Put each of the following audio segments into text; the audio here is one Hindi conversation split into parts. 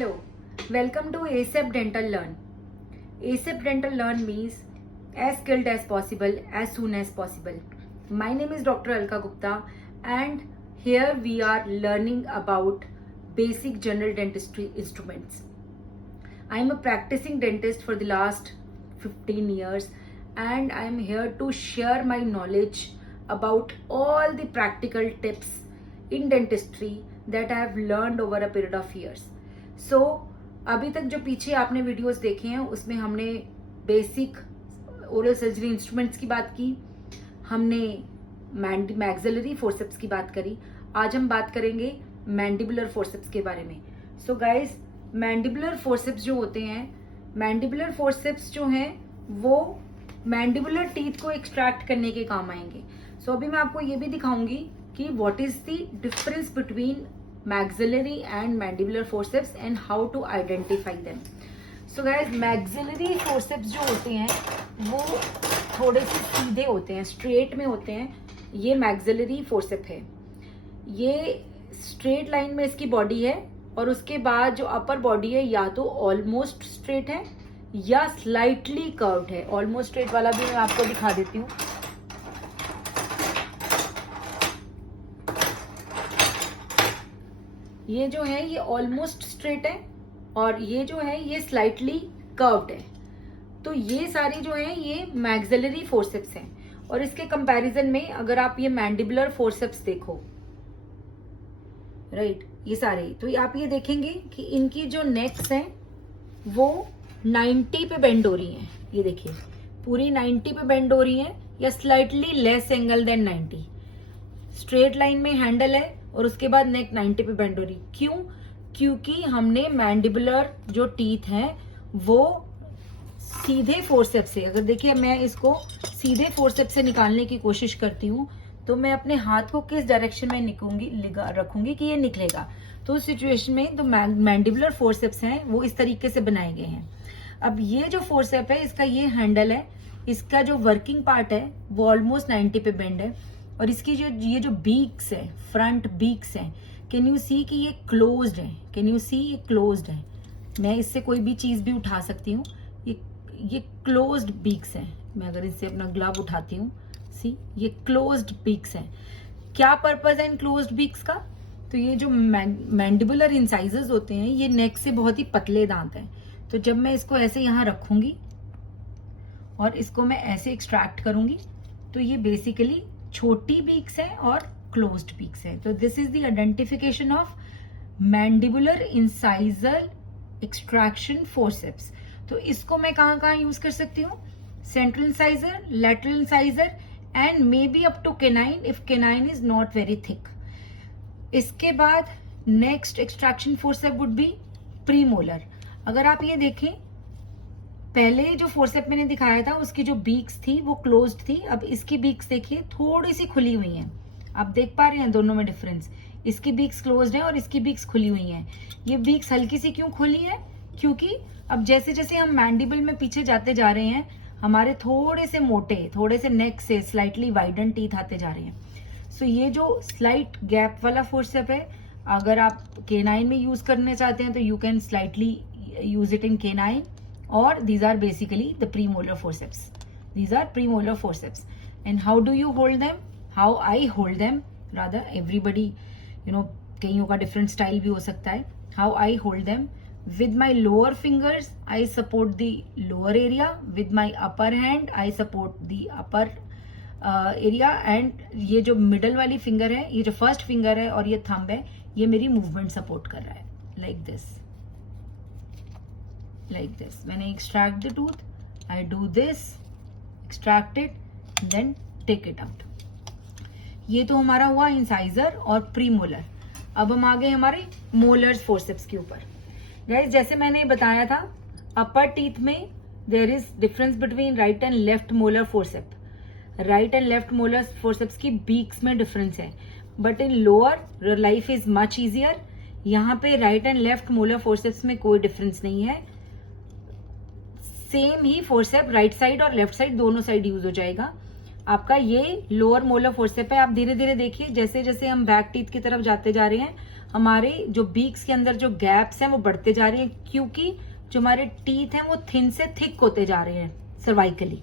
Hello, welcome to ASAP Dental Learn. ASAP Dental Learn means as skilled as possible, as soon as possible. My name is Dr. Alka Gupta and here we are learning about basic general dentistry instruments. I am a practicing dentist for the last 15 years and I am here to share my knowledge about all the practical tips in dentistry that I have learned over a period of years. So अभी तक जो पीछे आपने वीडियोस देखे हैं उसमें हमने बेसिक ओरल सर्जरी इंस्ट्रूमेंट्स की बात की, हमने मैक्सिलरी फोर्सेप्स की बात करी. आज हम बात करेंगे मैंडिबुलर फोर्सेप्स के बारे में. सो गाइस, मैंडिबुलर फोर्सेप्स जो होते हैं, मैंडिबुलर फोर्सेप्स जो हैं वो मैंडिबुलर टीथ को एक्सट्रैक्ट करने के काम आएंगे. सो अभी मैं आपको ये भी दिखाऊंगी कि what is the difference between maxillary and mandibular forceps and how to identify them. So guys, maxillary forceps जो होते हैं वो थोड़े से सीधे होते हैं, स्ट्रेट में होते हैं. ये maxillary forceps है, ये स्ट्रेट लाइन में इसकी बॉडी है और उसके बाद जो अपर बॉडी है या तो ऑलमोस्ट स्ट्रेट है या स्लाइटली कर्व्ड है. ऑलमोस्ट स्ट्रेट वाला भी मैं आपको दिखा देती हूँ. ये जो है ये ऑलमोस्ट स्ट्रेट है और ये जो है ये स्लाइटली कर्व्ड है. तो ये सारी जो है ये मैक्सिलरी फोर्सेप्स हैं. और इसके कंपैरिजन में अगर आप ये मैंडिबुलर फोर्सेप्स देखो, राइट, ये सारे, तो आप ये देखेंगे कि इनकी जो नेक्स हैं वो 90 पे बेंड हो रही हैं. ये देखिए पूरी 90 पे बेंड हो रही हैं या slightly less angle than 90. Straight line में हैंडल है और उसके बाद नेक 90 पे बेंड हो रही. क्यों? क्योंकि हमने मैंडिबुलर जो टीथ हैं वो सीधे फोर्सेप्स से, अगर देखिए मैं इसको सीधे फोर्सेप्स से निकालने की कोशिश करती हूँ तो मैं अपने हाथ को किस डायरेक्शन में रखूंगी कि ये निकलेगा. तो उस सिचुएशन में तो मैंडिबुलर फोर्सेप्स हैं वो इस तरीके से बनाए गए हैं. अब ये जो फोर्सेप है इसका ये हैंडल है, इसका जो वर्किंग पार्ट है वो ऑलमोस्ट 90 पे बेंड है और इसकी ये जो बीक्स है, फ्रंट बीक्स है, कैन यू सी कि ये क्लोज्ड है. कैन यू सी ये क्लोज्ड है. मैं इससे कोई भी चीज भी उठा सकती हूँ. ये क्लोज्ड बीक्स है. मैं अगर इससे अपना ग्लव उठाती हूँ, सी ये क्लोज्ड बीक्स है. क्या पर्पज है इन क्लोज्ड बीक्स का? तो ये जो मैंडिबुलर इंसाइजर्स होते हैं ये नेक से बहुत ही पतले दांत हैं. तो जब मैं इसको ऐसे यहाँ रखूंगी और इसको मैं ऐसे एक्सट्रैक्ट करूंगी तो ये बेसिकली छोटी बीक्स है और क्लोज्ड बीक्स है. तो this is the identification of mandibular incisor extraction forceps. तो इसको मैं कहाँ यूज कर सकती हूँ? Central incisor, lateral incisor and maybe up to canine if canine is not very thick. इसके बाद next extraction forcep would be premolar. अगर आप ये देखें, पहले जो फोर्सेप मैंने दिखाया था उसकी जो बीक्स थी वो क्लोज्ड थी. अब इसकी बीक्स देखिए थोड़ी सी खुली हुई हैं. आप देख पा रहे हैं दोनों में डिफरेंस. इसकी बीक्स क्लोज्ड है और इसकी बीक्स खुली हुई हैं. ये बीक्स हल्की सी क्यों खुली है? क्योंकि अब जैसे जैसे हम मैंडिबल में पीछे जाते जा रहे हैं हमारे थोड़े से मोटे, थोड़े से नेक से स्लाइटली वाइडन टीथ आते जा रहे हैं. सो ये जो स्लाइट गैप वाला फोर्सेप है, अगर आप केनाइन में यूज करना चाहते हैं तो you can slightly use it in canine. Or these are basically the premolar forceps. These are premolar forceps. And how do you hold them? How I hold them, rather, everybody, कईयों का different style भी हो सकता है. How I hold them, with my lower fingers, I support the lower area. With my upper hand, I support the upper area. And ये जो middle वाली finger है, ये जो first finger है और ये thumb है, ये मेरी movement support कर रहा है. Like this. Like this. When I extract the tooth, I do this, extract it, then take it out. ये तो हमारा हुआ इंसाइजर और प्रीमोलर. अब हम आ गए हमारे मोलर्स फोर्सेप्स के ऊपर. गाइस, जैसे मैंने बताया था अपर टीथ में there is difference between right and left molar forcep. Right and left molar forceps की बीक्स में डिफरेंस है, but in lower life is much easier. यहाँ पे right and left molar forceps में कोई डिफरेंस नहीं है. सेम ही फोर्सेप राइट साइड और लेफ्ट साइड दोनों साइड यूज हो जाएगा. आपका ये लोअर मोलर फोर्सेप है. आप धीरे धीरे देखिए जैसे जैसे हम बैक टीथ की तरफ जाते जा रहे हैं हमारे जो बीक्स के अंदर जो गैप्स हैं वो बढ़ते जा रहे हैं, क्योंकि जो हमारे टीथ हैं वो थिन से थिक होते जा रहे हैं सर्वाइकली।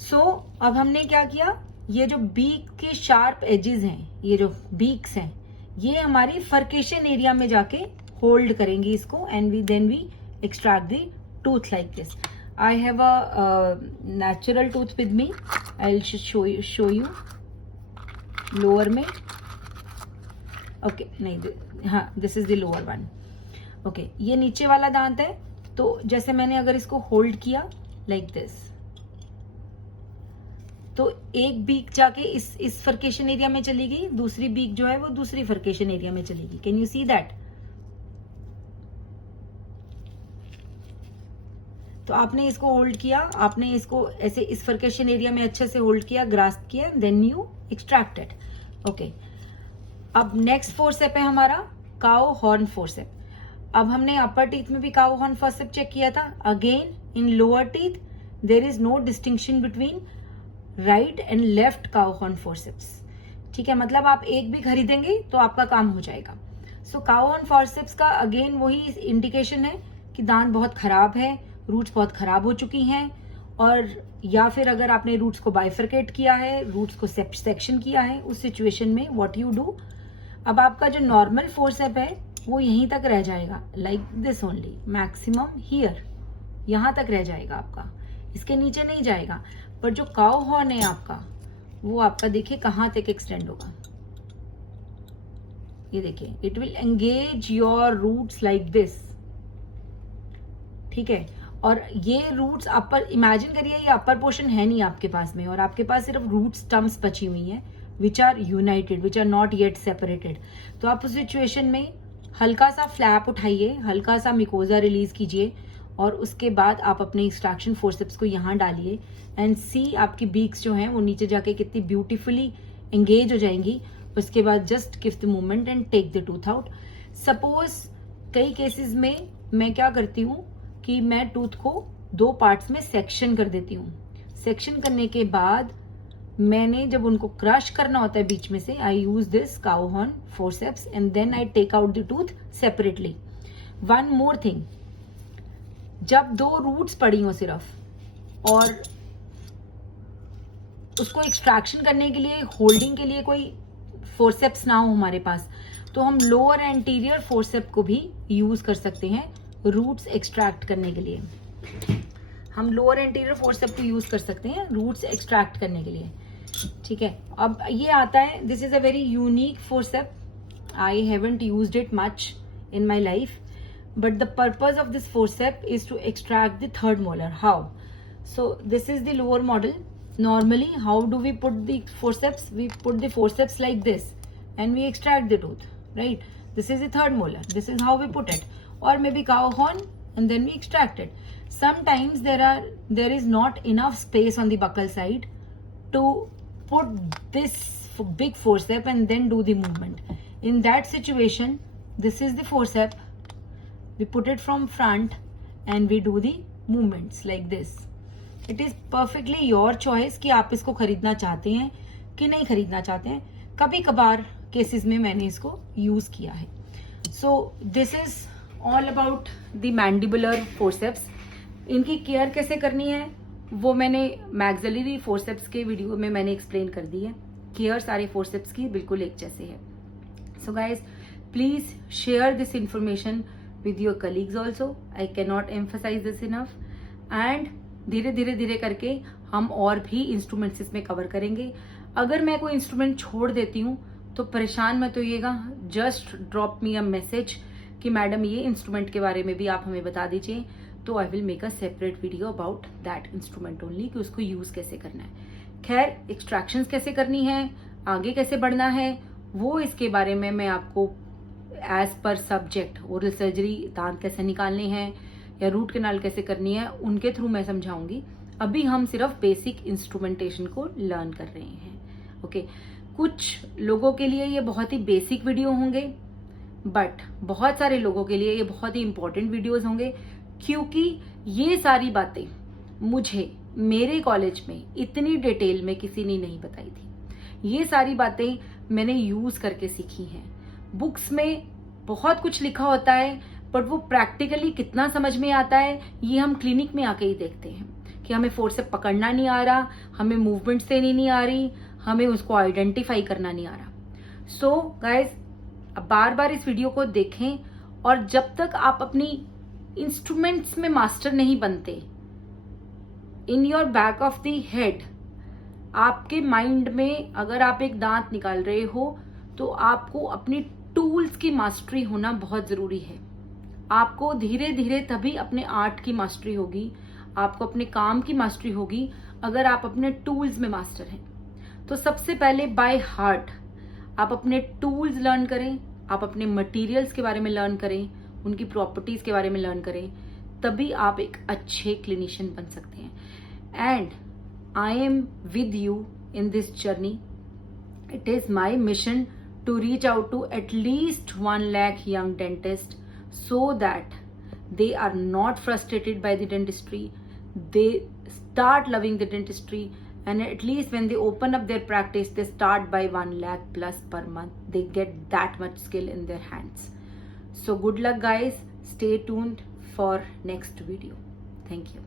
सो अब हमने क्या किया, ये जो बीक के शार्प एजेस हैं, ये जो बीक्स हैं, ये हमारी फर्केशन एरिया में जाके होल्ड करेंगी इसको, and we extract the tooth like this. I have a natural tooth with me, I will show you lower में। ओके नहीं, हाँ this is the lower one. Okay, ये नीचे वाला दांत है, तो जैसे मैंने अगर इसको होल्ड किया लाइक दिस, तो एक बीक जाके इस फर्केशन एरिया में चली गई, दूसरी बीक जो है वो दूसरी फर्केशन एरिया में चली गई। Can you see that? तो आपने इसको होल्ड किया, आपने इसको ऐसे इस फर्केशन एरिया में अच्छे से होल्ड किया, ग्रास्प किया, देन यू एक्सट्रैक्टेड। ओके, अब नेक्स्ट फोर्सेप है हमारा काओ हॉर्न फोर्सेप। अब हमने अपर टीथ में भी काओ हॉर्न फोर्सेप चेक किया था। Again in lower teeth there is no distinction between right and left cow horn forceps. ठीक है, मतलब आप एक भी खरीदेंगे तो आपका काम हो जाएगा। सो काओ हॉर्न फोर्सेप्स का अगेन वही इंडिकेशन है कि दांत बहुत खराब है, रूट्स बहुत खराब हो चुकी हैं, और या फिर अगर आपने रूट्स को बाइफरकेट किया है, रूट्स को सेक्शन किया है, उस सिचुएशन में व्हाट यू डू, अब आपका जो नॉर्मल फोर्सेप है वो यहीं तक रह जाएगा, like this only, maximum here, यहां तक रह जाएगा आपका, इसके नीचे नहीं जाएगा। पर जो काओ हॉर्न है आपका, वो आपका देखिए कहां तक एक्सटेंड होगा, ये देखिए, it will engage your roots like this. ठीक है, और ये रूट्स अपर, इमेजिन करिए ये अपर पोर्शन है नहीं आपके पास में, और आपके पास सिर्फ रूट स्टम्प्स बची हुई हैं which are united, which are not yet separated. तो आप उस सिचुएशन में हल्का सा फ्लैप उठाइए, हल्का सा मिकोजा रिलीज कीजिए, और उसके बाद आप अपने एक्सट्रैक्शन फोर्सेप्स को यहाँ डालिए, एंड सी आपकी बीक्स जो हैं वो नीचे जाके कितनी ब्यूटीफुली एंगेज हो जाएंगी। उसके बाद just give the movement and take the tooth out. Suppose कई केसेस में मैं क्या करती हूँ कि मैं टूथ को दो पार्ट्स में सेक्शन कर देती हूँ। सेक्शन करने के बाद मैंने जब उनको क्रश करना होता है बीच में से, I use this cow horn forceps and then I take out the tooth separately. One more thing, जब दो रूट्स पड़ी हो सिर्फ और उसको एक्सट्रैक्शन करने के लिए, होल्डिंग के लिए कोई फोर्सेप्स ना हो हमारे पास, तो हम लोअर एंटीरियर फोर्सेप को भी यूज कर सकते हैं रूट्स एक्सट्रैक्ट करने के लिए। हम लोअर एंटीरियर फोर्सेप को यूज कर सकते हैं रूट्स एक्सट्रैक्ट करने के लिए। ठीक है, अब ये आता है, this is a very unique forcep, I haven't used it much in my life, but the purpose of this forceps is to extract the third molar. How? So this is the lower model. Normally how do we put the forceps? We put the forceps like this and we extract the tooth, right? This is the third molar, this is how we put it, or maybe cow horn and then we extract it. Sometimes there is not enough space on the buccal side to put this big forceps and then do the movement. In that situation, this is the forceps, we put it from front and we do the movements like this. It is perfectly your choice कि आप इसको खरीदना चाहते हैं कि नहीं खरीदना चाहते हैं। कभी कभार केसेस में मैंने इसको यूज किया है। So this is all about the mandibular forceps. इनकी केयर कैसे करनी है वो मैंने मैक्सिलरी फोर्सेप्स के वीडियो में मैंने एक्सप्लेन कर दी है। केयर सारे फोर्सेप्स की बिल्कुल एक जैसे है। So guys please share this information with your colleagues also. I cannot emphasize this enough. And धीरे धीरे करके हम और भी इंस्ट्रूमेंट्स इसमें कवर करेंगे। अगर मैं कोई इंस्ट्रूमेंट छोड़ देती हूँ तो परेशान मत होइएगा, just drop me a message कि मैडम ये इंस्ट्रूमेंट के बारे में भी आप हमें बता दीजिए, तो I will make a separate video about that instrument only कि उसको यूज कैसे करना है। खैर, एक्सट्रैक्शंस कैसे करनी है, आगे कैसे बढ़ना है, वो इसके बारे में मैं आपको as per subject, oral surgery दांत कैसे निकालने हैं या रूट कैनाल कैसे करनी है, उनके थ्रू मैं समझाऊंगी। अभी हम सिर्फ बेसिक इंस्ट्रूमेंटेशन को लर्न कर रहे हैं। ओके, कुछ लोगों के लिए ये बहुत ही बेसिक वीडियो होंगे, बट बहुत सारे लोगों के लिए ये बहुत ही इंपॉर्टेंट वीडियोस होंगे, क्योंकि ये सारी बातें मुझे मेरे कॉलेज में इतनी डिटेल में किसी ने नहीं बताई थी। ये सारी बातें मैंने यूज करके सीखी हैं। बुक्स में बहुत कुछ लिखा होता है, बट वो प्रैक्टिकली कितना समझ में आता है ये हम क्लिनिक में आके ही देखते हैं कि हमें फोर्स से पकड़ना नहीं आ रहा, हमें मूवमेंट्स देनी नहीं आ रही, हमें उसको आइडेंटिफाई करना नहीं आ रहा। सो गाइज, अब बार बार इस वीडियो को देखें, और जब तक आप अपनी इंस्ट्रूमेंट्स में मास्टर नहीं बनते, in your back of the head, आपके माइंड में अगर आप एक दांत निकाल रहे हो तो आपको अपनी टूल्स की मास्टरी होना बहुत जरूरी है। आपको धीरे धीरे तभी अपने आर्ट की मास्टरी होगी, आपको अपने काम की मास्टरी होगी अगर आप अपने टूल्स में मास्टर हैं। तो सबसे पहले बाय हार्ट आप अपने टूल्स लर्न करें, आप अपने मटेरियल्स के बारे में लर्न करें, उनकी प्रॉपर्टीज के बारे में लर्न करें, तभी आप एक अच्छे क्लिनिशियन बन सकते हैं। And I am with you in this journey. It is my mission to reach out to at least 1 lakh young dentists so that they are not frustrated by the dentistry. They start loving the dentistry, and at least when they open up their practice, they start by 1 lakh plus per month. They get that much skill in their hands. So good luck guys. Stay tuned for next video. Thank you.